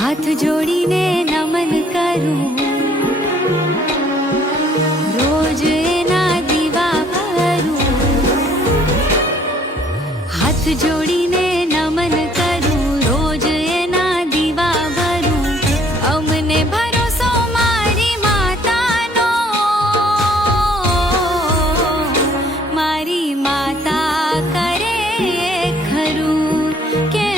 हाथ जोड़ीने नमन करूं, रोज एना दीवा भरूं। हाथ जोड़ीने नमन करूं, रोज एना दीवा भरूं। अमने भरोસો મારી માતાનો, મારી માતા કરે ખરું કે